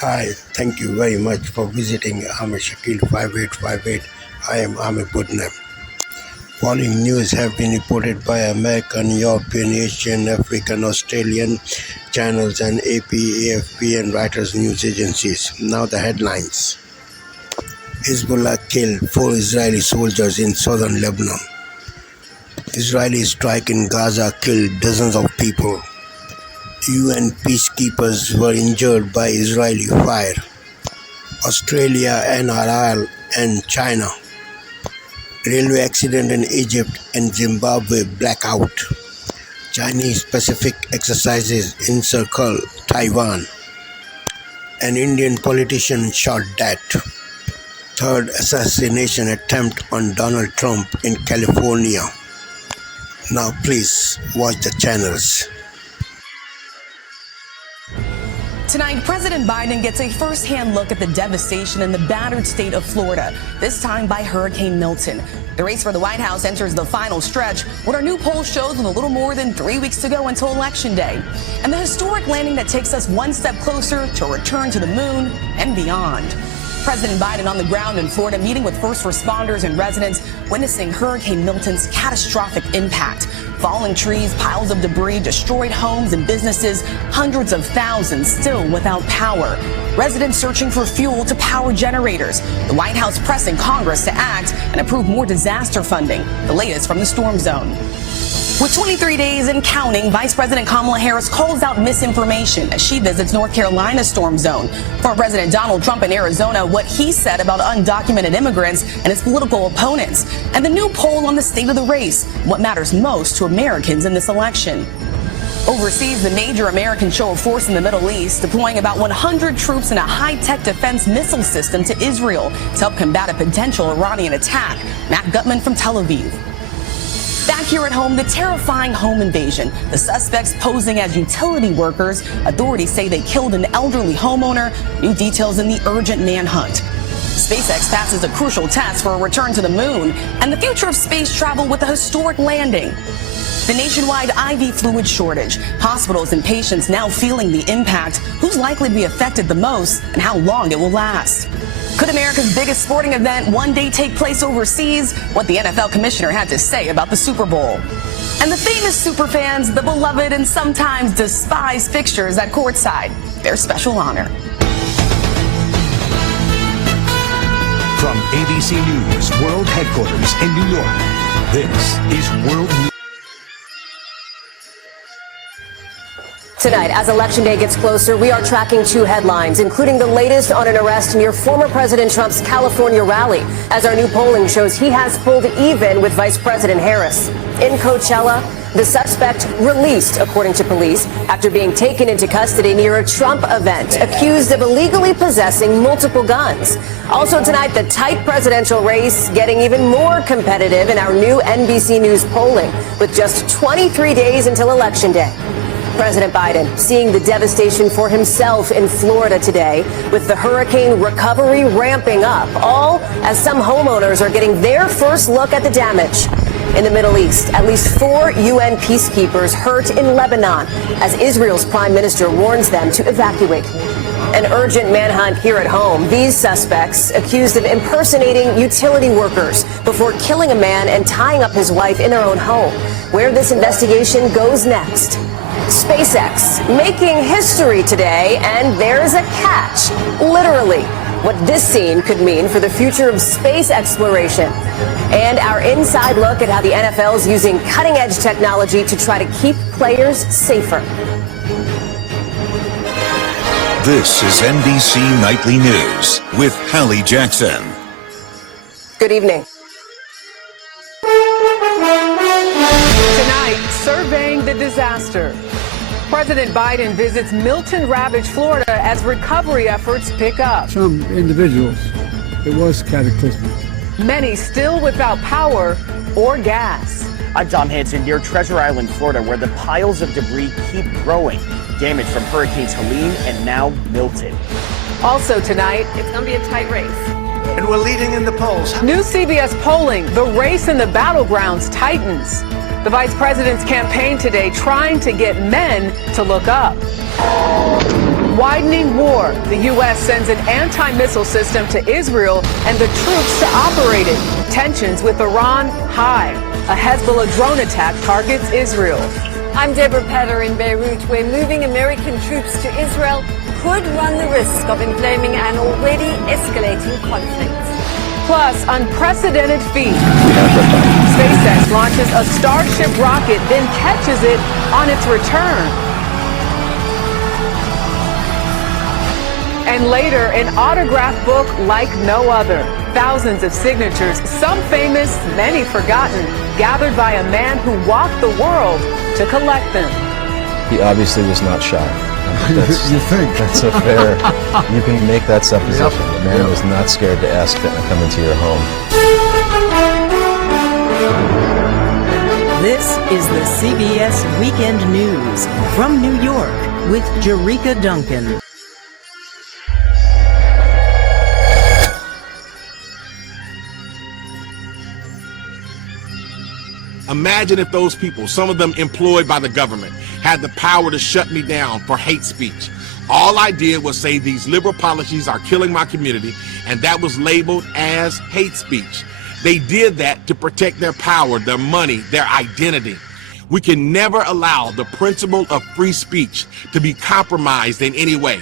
Hi, thank you very much for visiting Ahmed Shakil 5858. I am Ahmed Budnam. Following news have been reported by American, European, Asian, African, Australian channels and AP, AFP and Reuters news agencies. Now the headlines. Hezbollah killed 4 Israeli soldiers in southern Lebanon. Israeli strike in Gaza killed dozens of people. UN peacekeepers were injured by Israeli fire. Australia, NRL and China. Railway accident in Egypt and Zimbabwe blackout. Chinese Pacific exercises encircle Taiwan. An Indian politician shot dead. Third assassination attempt on Donald Trump in California. Now please watch the channels. Tonight, President Biden gets a first-hand look at the devastation in the battered state of Florida, this time by Hurricane Milton. The race for the White House enters the final stretch, what our new poll shows with a little more than 3 weeks to go until Election Day. And the historic landing that takes us one step closer to a return to the moon and beyond. President Biden on the ground in Florida meeting with first responders and residents witnessing Hurricane Milton's catastrophic impact. Falling trees, piles of debris, destroyed homes and businesses, hundreds of thousands still without power. Residents searching for fuel to power generators. The White House pressing Congress to act and approve more disaster funding. The latest from the storm zone. With 23 days and counting, Vice President Kamala Harris calls out misinformation as she visits North Carolina's storm zone. Former President Donald Trump in Arizona, what he said about undocumented immigrants and his political opponents, and the new poll on the state of the race, what matters most to Americans in this election. Overseas, the major American show of force in the Middle East, deploying about 100 troops in a high-tech defense missile system to Israel to help combat a potential Iranian attack. Matt Gutman from Tel Aviv. Back here at home, the terrifying home invasion. The suspects posing as utility workers. Authorities say they killed an elderly homeowner. New details in the urgent manhunt. SpaceX passes a crucial test for a return to the moon. And the future of space travel with a historic landing. The nationwide IV fluid shortage. Hospitals and patients now feeling the impact. Who's likely to be affected the most and how long it will last? Could America's biggest sporting event one day take place overseas? What the NFL commissioner had to say about the Super Bowl. And the famous superfans, the beloved and sometimes despised fixtures at courtside. Their special honor. From ABC News World Headquarters in New York, this is World News. Tonight, as Election Day gets closer, we are tracking 2 headlines, including the latest on an arrest near former President Trump's California rally, as our new polling shows he has pulled even with Vice President Harris. In Coachella, the suspect released, according to police, after being taken into custody near a Trump event, accused of illegally possessing multiple guns. Also tonight, the tight presidential race getting even more competitive in our new NBC News polling, with just 23 days until Election Day. President Biden seeing the devastation for himself in Florida today, with the hurricane recovery ramping up, all as some homeowners are getting their first look at the damage. In the Middle East, at least 4 UN peacekeepers hurt in Lebanon, as Israel's prime minister warns them to evacuate. An urgent manhunt here at home. These suspects accused of impersonating utility workers before killing a man and tying up his wife in their own home. Where this investigation goes next. SpaceX making history today, and there's a catch. Literally, what this scene could mean for the future of space exploration. And our inside look at how the NFL is using cutting-edge technology to try to keep players safer. This is NBC Nightly News with Hallie Jackson. Good evening. Tonight, surveying the disaster. President Biden visits Milton-ravaged Florida as recovery efforts pick up. Some individuals, it was cataclysmic. Many still without power or gas. I'm Tom Hansen near Treasure Island, Florida, where the piles of debris keep growing. Damage from Hurricanes Helene and now Milton. Also tonight, it's going to be a tight race. And we're leading in the polls. New CBS polling, the race in the battlegrounds tightens. The vice president's campaign today trying to get men to look up. Widening war. The U.S. sends an anti-missile system to Israel and the troops to operate it. Tensions with Iran high. A Hezbollah drone attack targets Israel. I'm Deborah Petter in Beirut, where moving American troops to Israel could run the risk of inflaming an already escalating conflict. Plus, unprecedented feat. SpaceX launches a Starship rocket, then catches it on its return. And later, an autograph book like no other. Thousands of signatures, some famous, many forgotten, gathered by a man who walked the world to collect them. He obviously was not shy. You think? That's a fair, you can make that supposition. The man was not scared to ask to come into your home. This is the CBS Weekend News from New York with Jerika Duncan. Imagine if those people, some of them employed by the government, had the power to shut me down for hate speech. All I did was say these liberal policies are killing my community, and that was labeled as hate speech. They did that to protect their power, their money, their identity. We can never allow the principle of free speech to be compromised in any way.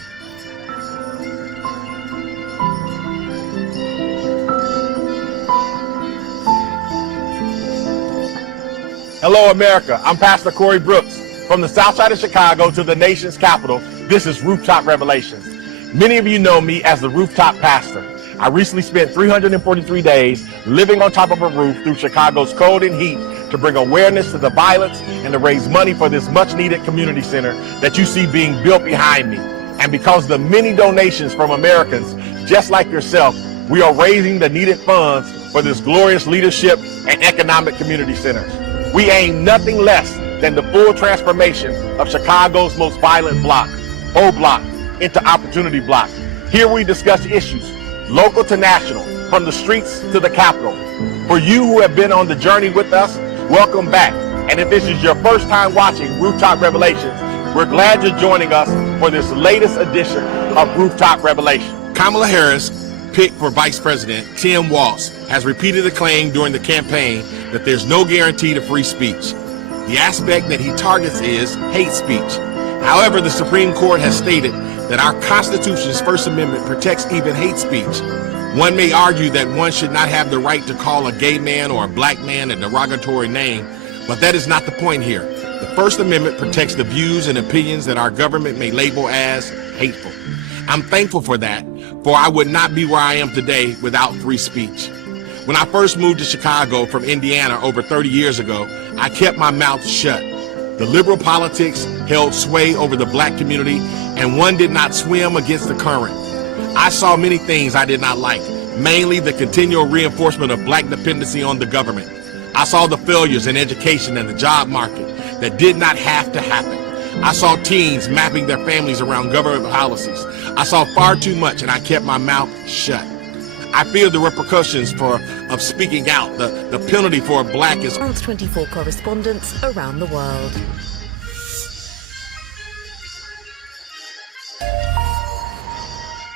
Hello, America. I'm Pastor Corey Brooks. From the south side of Chicago to the nation's capital, this is Rooftop Revelations. Many of you know me as the Rooftop Pastor. I recently spent 343 days living on top of a roof through Chicago's cold and heat to bring awareness to the violence and to raise money for this much-needed community center that you see being built behind me. And because of the many donations from Americans just like yourself, we are raising the needed funds for this glorious leadership and economic community centers. We aim nothing less than the full transformation of Chicago's most violent block, O Block, into Opportunity Block. Here we discuss issues, local to national, from the streets to the Capitol. For you who have been on the journey with us, welcome back. And if this is your first time watching Rooftop Revelations, we're glad you're joining us for this latest edition of Rooftop Revelations. Kamala Harris, picked for Vice President Tim Walz, has repeatedly claimed during the campaign that there's no guarantee to free speech. The aspect that he targets is hate speech. However, the Supreme Court has stated that our Constitution's First Amendment protects even hate speech. One may argue that one should not have the right to call a gay man or a black man a derogatory name, but that is not the point here. The First Amendment protects the views and opinions that our government may label as hateful. I'm thankful for that, for I would not be where I am today without free speech. When I first moved to Chicago from Indiana over 30 years ago, I kept my mouth shut. The liberal politics held sway over the black community, and one did not swim against the current. I saw many things I did not like, mainly the continual reinforcement of black dependency on the government. I saw the failures in education and the job market that did not have to happen. I saw teens mapping their families around government policies. I saw far too much, and I kept my mouth shut. I fear the repercussions of speaking out. The penalty for a black is... France 24 correspondents around the world.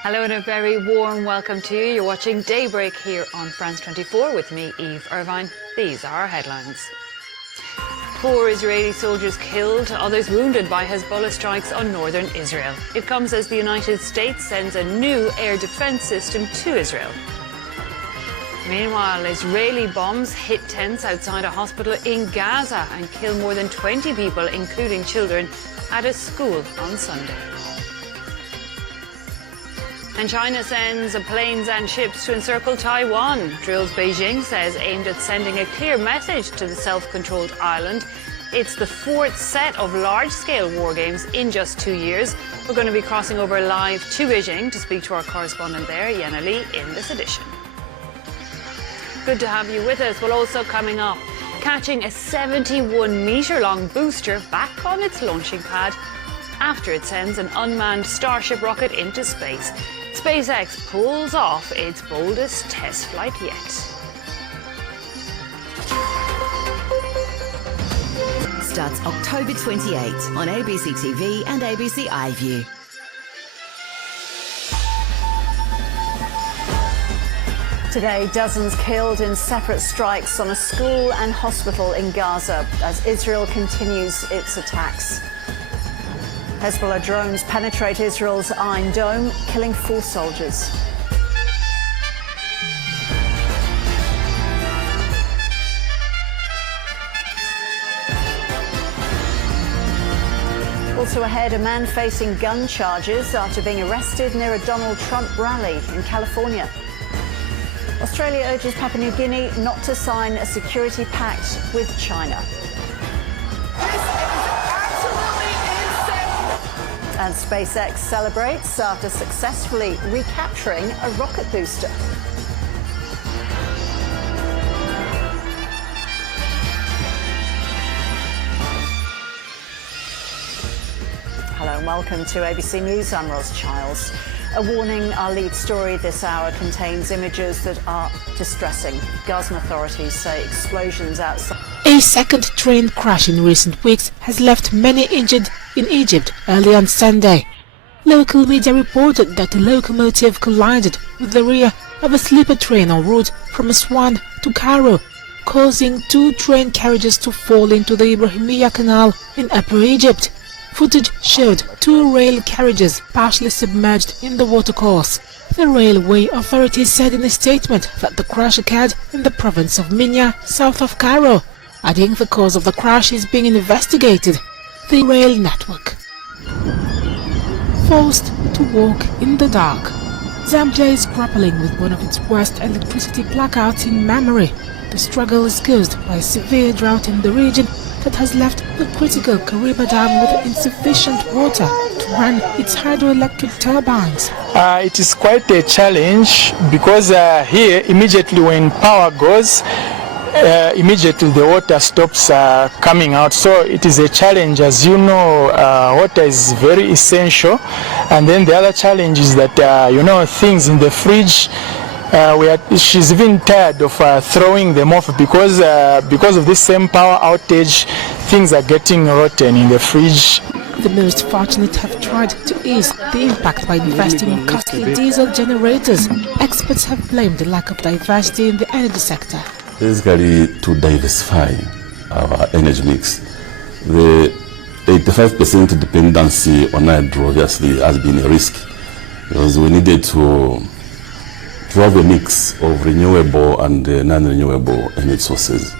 Hello and a very warm welcome to you. You're watching Daybreak here on France 24 with me, Eve Irvine. These are our headlines. 4 Israeli soldiers killed, others wounded by Hezbollah strikes on northern Israel. It comes as the United States sends a new air defense system to Israel. Meanwhile, Israeli bombs hit tents outside a hospital in Gaza and kill more than 20 people, including children, at a school on Sunday. And China sends planes and ships to encircle Taiwan. Drills Beijing says aimed at sending a clear message to the self-controlled island. It's the 4th set of large-scale war games in just 2 years. We're going to be crossing over live to Beijing to speak to our correspondent there, Yana Lee, in this edition. Good to have you with us. Well, also coming up, catching a 71-metre-long booster back on its launching pad after it sends an unmanned Starship rocket into space. SpaceX pulls off its boldest test flight yet. Starts October 28 on ABC TV and ABC iView. Today, dozens killed in separate strikes on a school and hospital in Gaza as Israel continues its attacks. Hezbollah drones penetrate Israel's Iron Dome, killing 4 soldiers. Also ahead, a man facing gun charges after being arrested near a Donald Trump rally in California. Australia urges Papua New Guinea not to sign a security pact with China. This is absolutely insane. And SpaceX celebrates after successfully recapturing a rocket booster. Hello and welcome to ABC News. I'm Ros Childs. A warning, our lead story this hour contains images that are distressing. Gazan authorities say explosions outside. A second train crash in recent weeks has left many injured in Egypt early on Sunday. Local media reported that the locomotive collided with the rear of a sleeper train en route from Aswan to Cairo, causing 2 train carriages to fall into the Ibrahimiyya Canal in Upper Egypt. Footage showed 2 rail carriages partially submerged in the watercourse. The railway authorities said in a statement that the crash occurred in the province of Minya, south of Cairo, adding the cause of the crash is being investigated. The rail network. Forced to walk in the dark. Zambia is grappling with one of its worst electricity blackouts in memory. The struggle is caused by a severe drought in the region that has left the critical Kariba Dam with insufficient water to run its hydroelectric turbines. It is quite a challenge because here, immediately when power goes, immediately the water stops coming out. So it is a challenge. As you know, water is very essential. And then the other challenge is that, things in the fridge, she's even tired of throwing them off because of this same power outage, things are getting rotten in the fridge. The most fortunate have tried to ease the impact by investing in costly diesel generators. Experts have blamed the lack of diversity in the energy sector. Basically, to diversify our energy mix, the 85% dependency on hydro obviously has been a risk because we needed to have a mix of renewable and non-renewable energy sources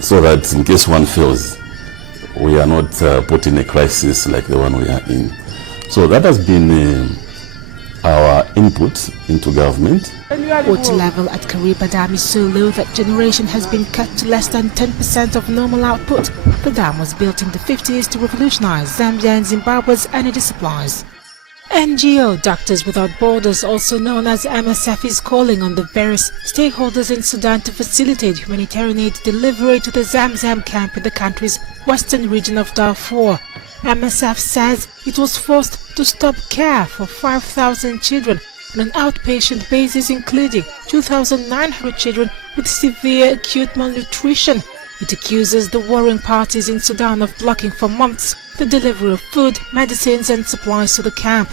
so that in case one fails, we are not put in a crisis like the one we are in. So that has been our input into government. Water level at Kariba Dam is so low that generation has been cut to less than 10% of normal output. The dam was built in the 50s to revolutionize Zambia and Zimbabwe's energy supplies. NGO Doctors Without Borders, also known as MSF, is calling on the various stakeholders in Sudan to facilitate humanitarian aid delivery to the Zamzam camp in the country's western region of Darfur. MSF says it was forced to stop care for 5,000 children on an outpatient basis, including 2,900 children with severe acute malnutrition. It accuses the warring parties in Sudan of blocking for months the delivery of food, medicines and supplies to the camp.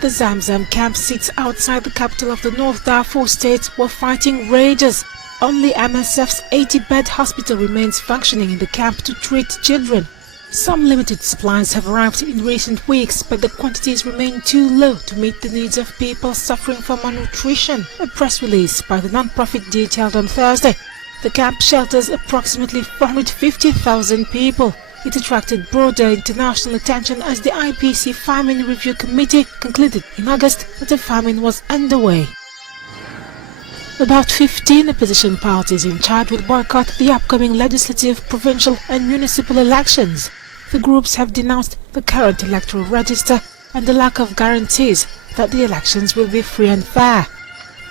The Zamzam camp sits outside the capital of the North Darfur state where fighting rages. Only MSF's 80-bed hospital remains functioning in the camp to treat children. Some limited supplies have arrived in recent weeks, but the quantities remain too low to meet the needs of people suffering from malnutrition. A press release by the non-profit detailed on Thursday. The camp shelters approximately 450,000 people. It attracted broader international attention as the IPC Famine Review Committee concluded in August that a famine was underway. About 15 opposition parties in charge will boycott the upcoming legislative, provincial and municipal elections. The groups have denounced the current electoral register and the lack of guarantees that the elections will be free and fair.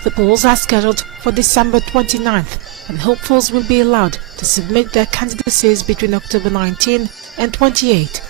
The polls are scheduled for December 29th and hopefuls will be allowed to submit their candidacies between October 19 and 28.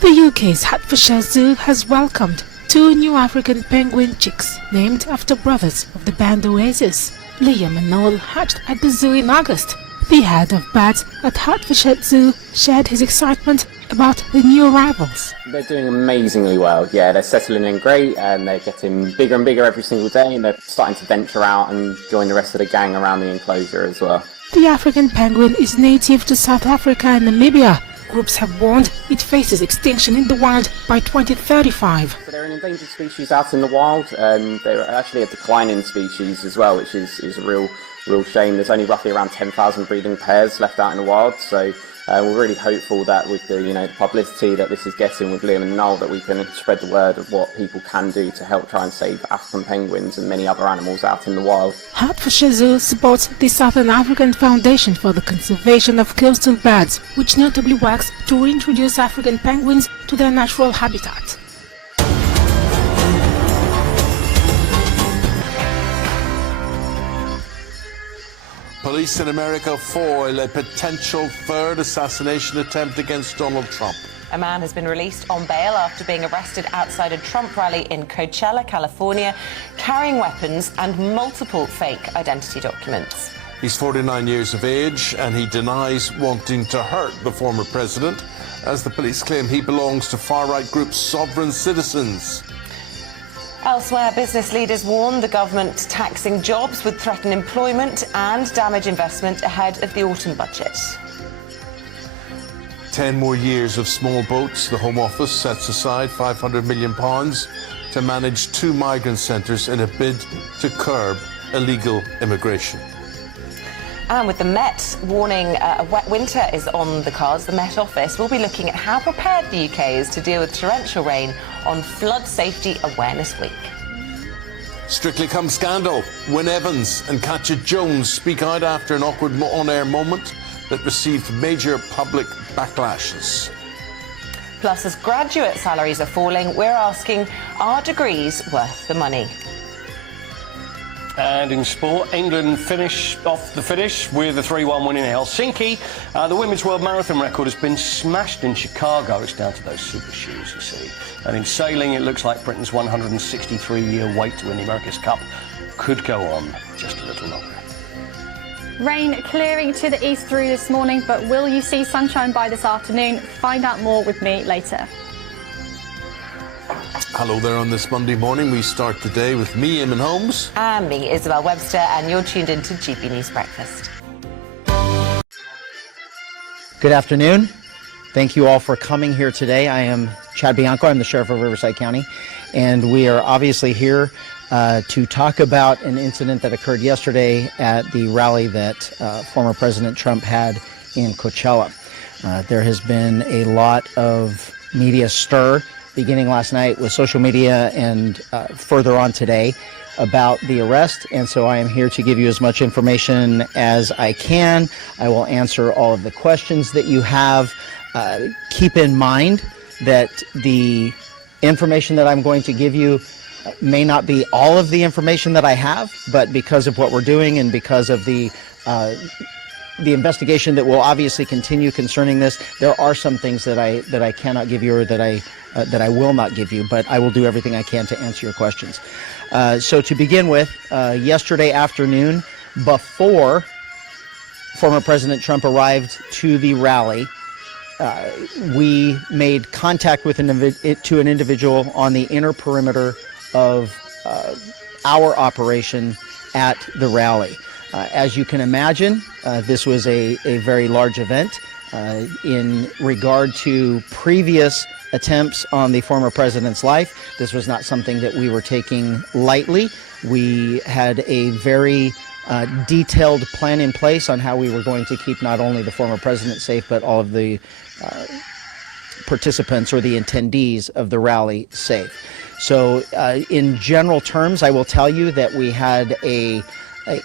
The UK's Hertfordshire Zoo has welcomed 2 new African penguin chicks named after brothers of the band Oasis. Liam and Noel hatched at the zoo in August. The head of birds at Hertfordshire Zoo shared his excitement about the new arrivals. They're doing amazingly well. Yeah, they're settling in great and they're getting bigger and bigger every single day, and they're starting to venture out and join the rest of the gang around the enclosure as well. The African penguin is native to South Africa and Namibia. Groups have warned it faces extinction in the wild by 2035. So they're an endangered species out in the wild. They're actually a declining species as well, which is a real shame. There's only roughly around 10,000 breeding pairs left out in the wild. So we're really hopeful that with the publicity that this is getting with Liam and Noel, that we can spread the word of what people can do to help try and save African penguins and many other animals out in the wild. Hertfordshire Zoo supports the Southern African Foundation for the Conservation of Coastal Birds, which notably works to reintroduce African penguins to their natural habitat. Police in America foil a potential third assassination attempt against Donald Trump. A man has been released on bail after being arrested outside a Trump rally in Coachella, California, carrying weapons and multiple fake identity documents. He's 49 years of age and he denies wanting to hurt the former president, as the police claim he belongs to far-right group Sovereign Citizens. Elsewhere, business leaders warn the government taxing jobs would threaten employment and damage investment ahead of the autumn budget. 10 more years of small boats. The Home Office sets aside £500 million to manage 2 migrant centres in a bid to curb illegal immigration. And with the Met warning a wet winter is on the cards, the Met Office will be looking at how prepared the UK is to deal with torrential rain on Flood Safety Awareness Week. Strictly Come scandal. Wyn Evans and Katja Jones speak out after an awkward on-air moment that received major public backlashes. Plus, as graduate salaries are falling, we're asking, are degrees worth the money? And in sport, England finish off the finish with a 3-1 win in Helsinki. The Women's World Marathon record has been smashed in Chicago. It's down to those super shoes, you see. And in sailing, it looks like Britain's 163-year wait to win the America's Cup could go on just a little longer. Rain clearing to the east through this morning, but will you see sunshine by this afternoon? Find out more with me later. Hello there on this Monday morning. We start the day with me, Eamon Holmes. And me, Isabel Webster, and you're tuned in to GB News Breakfast. Good afternoon. Thank you all for coming here today. I am Chad Bianco. I'm the Sheriff of Riverside County, and we are obviously here to talk about an incident that occurred yesterday at the rally that former President Trump had in Coachella. There has been a lot of media stir beginning last night with social media and further on today about the arrest, and so I am here to give you as much information as I can. I will answer all of the questions that you have. Keep in mind that the information that I'm going to give you may not be all of the information that I have, but because of what we're doing and because of the investigation that will obviously continue concerning this, there are some things that I cannot give you, or that I will not give you, but I will do everything I can to answer your questions. So to begin with, yesterday afternoon, before former President Trump arrived to the rally, we made contact with an individual on the inner perimeter of our operation at the rally. As you can imagine, this was a very large event. In regard to previous attempts on the former president's life, this was not something that we were taking lightly. We had a very detailed plan in place on how we were going to keep not only the former president safe, but all of the participants or the attendees of the rally safe. So in general terms, I will tell you that we had a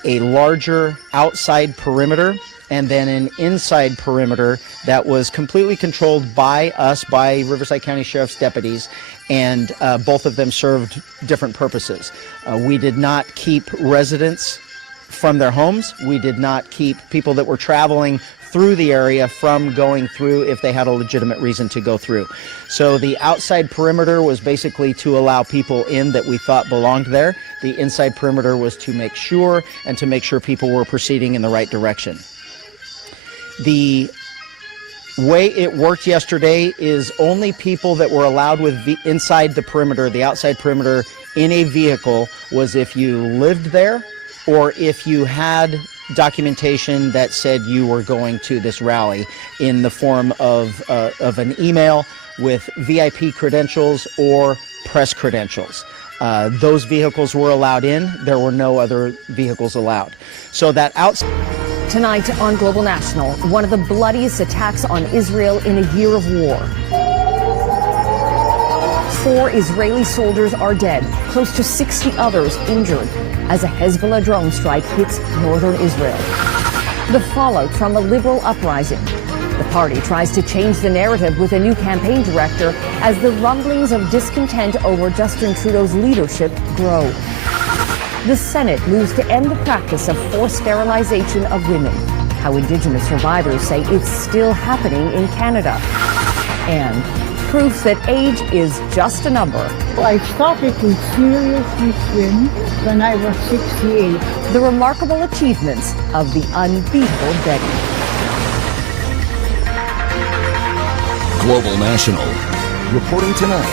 larger outside perimeter and then an inside perimeter that was completely controlled by us, by Riverside County Sheriff's deputies, and both of them served different purposes. We did not keep residents from their homes. We did not keep people that were traveling through the area from going through if they had a legitimate reason to go through. So the outside perimeter was basically to allow people in that we thought belonged there. The inside perimeter was to make sure people were proceeding in the right direction. The way it worked yesterday is only people that were allowed inside the perimeter, the outside perimeter, in a vehicle was if you lived there or if you had documentation that said you were going to this rally in the form of an email with VIP credentials or press credentials. Those vehicles were allowed in. There were no other vehicles allowed. So that Tonight on Global National, one of the bloodiest attacks on Israel in a year of war. 4 Israeli soldiers are dead, close to 60 others injured as a Hezbollah drone strike hits northern Israel. The fallout from a liberal uprising. The party tries to change the narrative with a new campaign director as the rumblings of discontent over Justin Trudeau's leadership grow. The Senate moves to end the practice of forced sterilization of women. How Indigenous survivors say it's still happening in Canada. And proof that age is just a number. I started to seriously swim when I was 68. The remarkable achievements of the unbeatable Betty. Global National. Reporting tonight,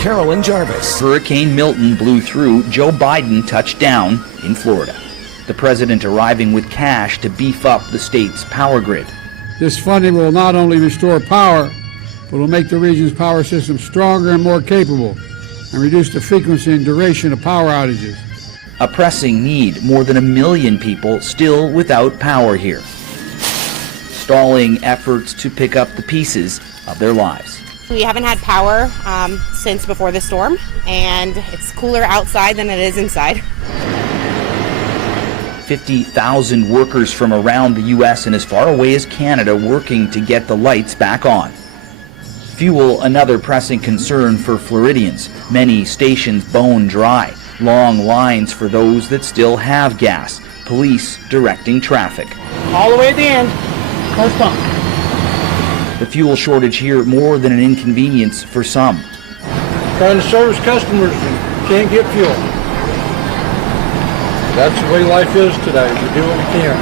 Carolyn Jarvis. Hurricane Milton blew through. Joe Biden touched down in Florida. The president arriving with cash to beef up the state's power grid. This funding will not only restore power, but will make the region's power system stronger and more capable and reduce the frequency and duration of power outages. A pressing need. More than 1 million people still without power here. Stalling efforts to pick up the pieces of their lives. We haven't had power since before the storm, and it's cooler outside than it is inside. 50,000 workers from around the U.S. and as far away as Canada working to get the lights back on. Fuel another pressing concern for Floridians. Many stations bone dry. Long lines for those that still have gas. Police directing traffic. All the way at the end, first pump. The fuel shortage here more than an inconvenience for some. Trying to service customers and can't get fuel. That's the way life is today. We do what we can.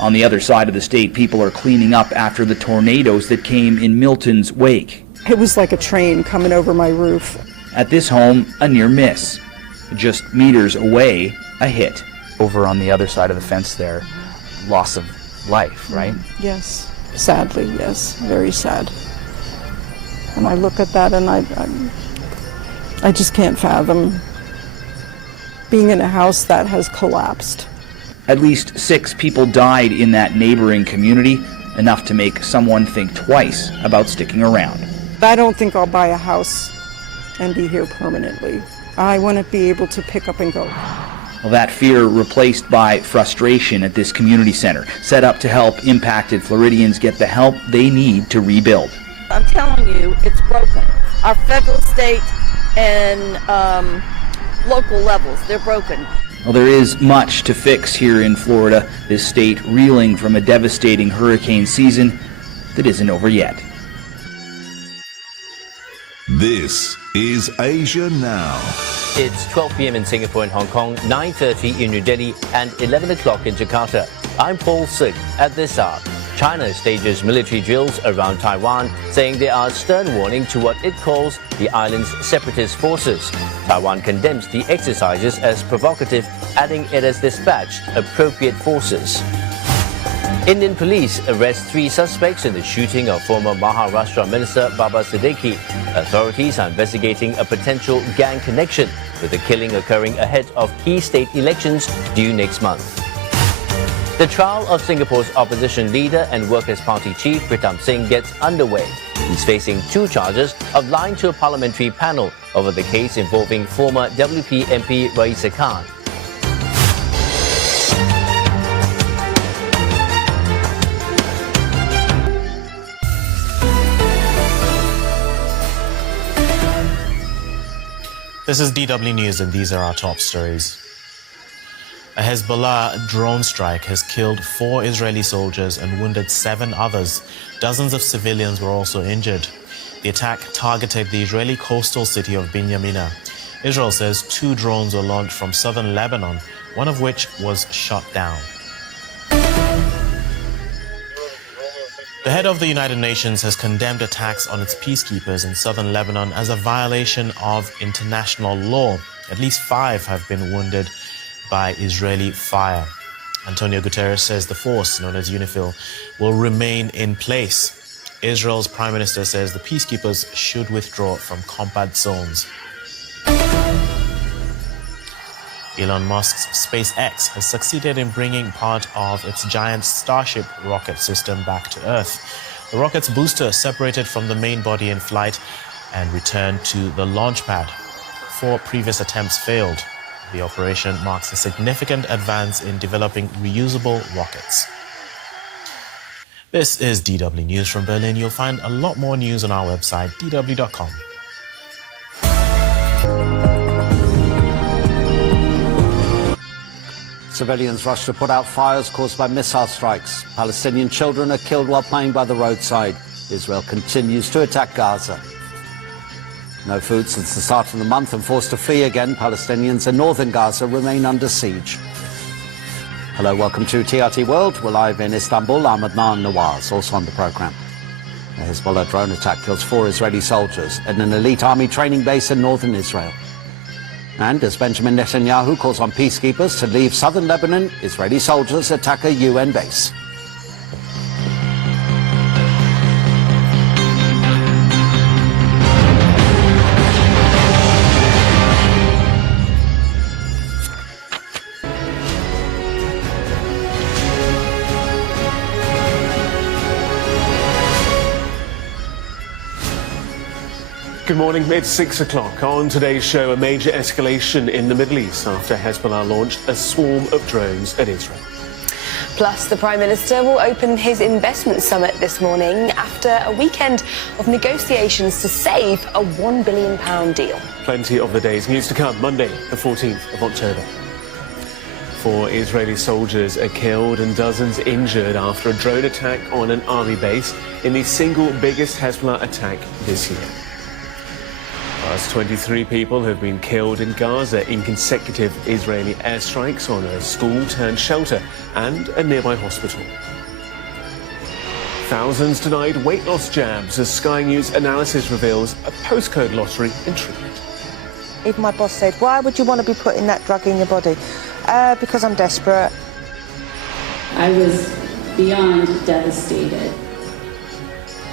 On the other side of the state, people are cleaning up after the tornadoes that came in Milton's wake. It was like a train coming over my roof. At this home, a near miss. Just meters away, a hit. Over on the other side of the fence there, loss of life, right? Yes. Sadly, yes, very sad. And I look at that and I just can't fathom being in a house that has collapsed. At least 6 people died in that neighboring community, enough to make someone think twice about sticking around. I don't think I'll buy a house and be here permanently. I want to be able to pick up and go. Well, that fear replaced by frustration at this community center, set up to help impacted Floridians get the help they need to rebuild. I'm telling you, it's broken. Our federal, state, and local levels, they're broken. Well, there is much to fix here in Florida, this state reeling from a devastating hurricane season that isn't over yet. This is Asia Now. It's 12 p.m. in Singapore and Hong Kong, 9:30 in New Delhi, and 11 o'clock in Jakarta. I'm Paul Singh. At this hour, China stages military drills around Taiwan, saying they are a stern warning to what it calls the island's separatist forces. Taiwan condemns the exercises as provocative, adding it has dispatched appropriate forces. Indian police arrest 3 suspects in the shooting of former Maharashtra Minister Baba Siddiqui. Authorities are investigating a potential gang connection, with the killing occurring ahead of key state elections due next month. The trial of Singapore's opposition leader and Workers' Party chief Pritam Singh gets underway. He's facing 2 charges of lying to a parliamentary panel over the case involving former WP MP Raisa Khan. This is DW News and these are our top stories. A Hezbollah drone strike has killed 4 Israeli soldiers and wounded 7 others. Dozens of civilians were also injured. The attack targeted the Israeli coastal city of Binyamina. Israel says 2 drones were launched from southern Lebanon, one of which was shot down. The head of the United Nations has condemned attacks on its peacekeepers in southern Lebanon as a violation of international law. At least 5 have been wounded by Israeli fire. Antonio Guterres says the force, known as UNIFIL, will remain in place. Israel's prime minister says the peacekeepers should withdraw from combat zones. Elon Musk's SpaceX has succeeded in bringing part of its giant Starship rocket system back to Earth. The rocket's booster separated from the main body in flight and returned to the launch pad. 4 previous attempts failed. The operation marks a significant advance in developing reusable rockets. This is DW News from Berlin. You'll find a lot more news on our website, dw.com. Civilians rush to put out fires caused by missile strikes. Palestinian children are killed while playing by the roadside. Israel continues to attack Gaza. No food since the start of the month and forced to flee again. Palestinians in northern Gaza remain under siege. Hello, welcome to TRT World. We're live in Istanbul. I'm Adnan Nawaz, also on the programme. A Hezbollah drone attack kills 4 Israeli soldiers at an elite army training base in northern Israel. And as Benjamin Netanyahu calls on peacekeepers to leave southern Lebanon, Israeli soldiers attack a UN base. Good morning, it's 6 o'clock. On today's show, a major escalation in the Middle East after Hezbollah launched a swarm of drones at Israel. Plus, the Prime Minister will open his investment summit this morning after a weekend of negotiations to save a £1 billion deal. Plenty of the day's news to come. Monday, the 14th of October. 4 Israeli soldiers are killed and dozens injured after a drone attack on an army base in the single biggest Hezbollah attack this year. Plus, 23 people have been killed in Gaza in consecutive Israeli airstrikes on a school-turned-shelter and a nearby hospital. Thousands denied weight loss jabs as Sky News analysis reveals a postcode lottery in treatment. Even my boss said, why would you want to be putting that drug in your body? Because I'm desperate. I was beyond devastated.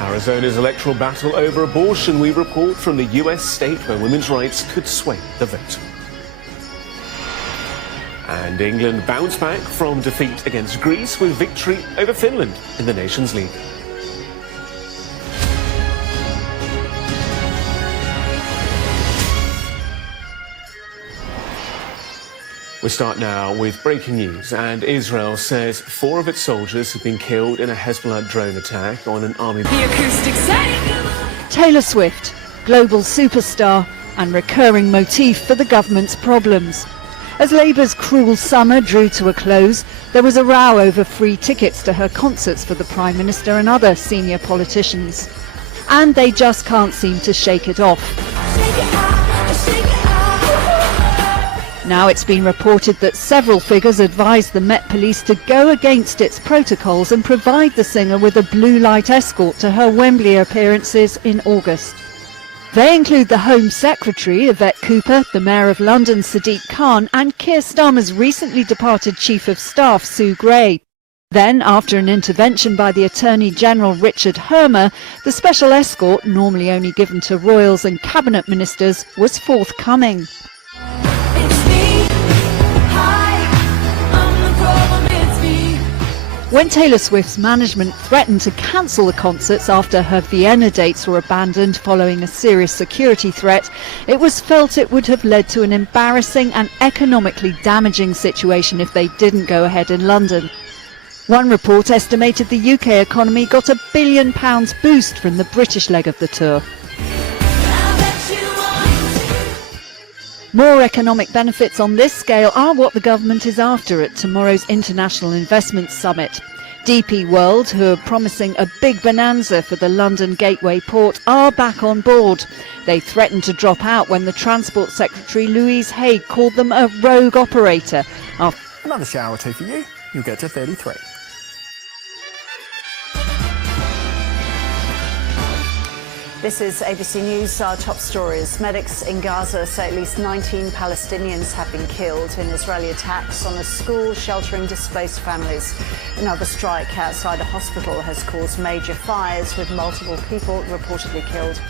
Arizona's electoral battle over abortion, we report from the US state where women's rights could sway the vote. And England bounce back from defeat against Greece with victory over Finland in the Nations League. We start now with breaking news, and Israel says 4 of its soldiers have been killed in a Hezbollah drone attack on an army. The acoustic set. Taylor Swift, global superstar and recurring motif for the government's problems. As Labour's cruel summer drew to a close, there was a row over free tickets to her concerts for the Prime Minister and other senior politicians. And they just can't seem to shake it off. Now it's been reported that several figures advised the Met Police to go against its protocols and provide the singer with a blue light escort to her Wembley appearances in August. They include the Home Secretary, Yvette Cooper, the Mayor of London, Sadiq Khan, and Keir Starmer's recently departed Chief of Staff, Sue Gray. Then, after an intervention by the Attorney General Richard Hermer, the special escort, normally only given to royals and cabinet ministers, was forthcoming. When Taylor Swift's management threatened to cancel the concerts after her Vienna dates were abandoned following a serious security threat, it was felt it would have led to an embarrassing and economically damaging situation if they didn't go ahead in London. One report estimated the UK economy got £1 billion boost from the British leg of the tour. More economic benefits on this scale are what the government is after at tomorrow's International Investment Summit. DP World, who are promising a big bonanza for the London Gateway Port, are back on board. They threatened to drop out when the Transport Secretary Louise Haigh called them a rogue operator. Another shower or two for you, you'll get to 33. This is ABC News. Our top stories. Medics in Gaza say at least 19 Palestinians have been killed in Israeli attacks on a school sheltering displaced families. Another strike outside a hospital has caused major fires with multiple people reportedly killed.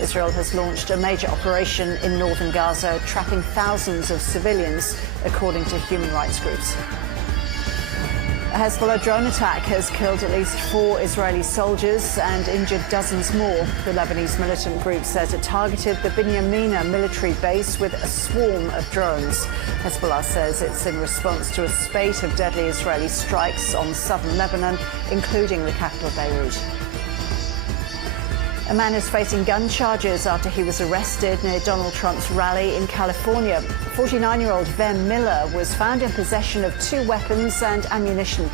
Israel has launched a major operation in northern Gaza, trapping thousands of civilians, according to human rights groups. A Hezbollah drone attack has killed at least 4 Israeli soldiers and injured dozens more. The Lebanese militant group says it targeted the Binyamina military base with a swarm of drones. Hezbollah says it's in response to a spate of deadly Israeli strikes on southern Lebanon, including the capital Beirut. A man is facing gun charges after he was arrested near Donald Trump's rally in California. 49-year-old Van Miller was found in possession of 2 weapons and ammunition.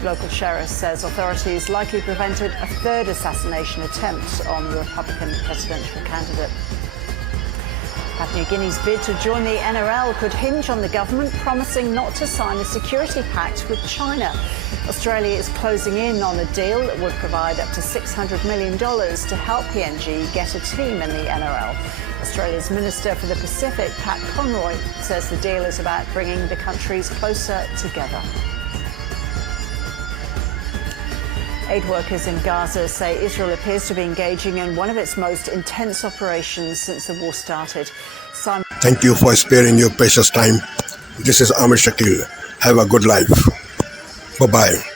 The local sheriff says authorities likely prevented a third assassination attempt on the Republican presidential candidate. Papua New Guinea's bid to join the NRL could hinge on the government promising not to sign a security pact with China. Australia is closing in on a deal that would provide up to $600 million to help PNG get a team in the NRL. Australia's Minister for the Pacific, Pat Conroy, says the deal is about bringing the countries closer together. Aid workers in Gaza say Israel appears to be engaging in one of its most intense operations since the war started. Thank you for sparing your precious time. This is Amir Shakil. Have a good life. Bye-bye.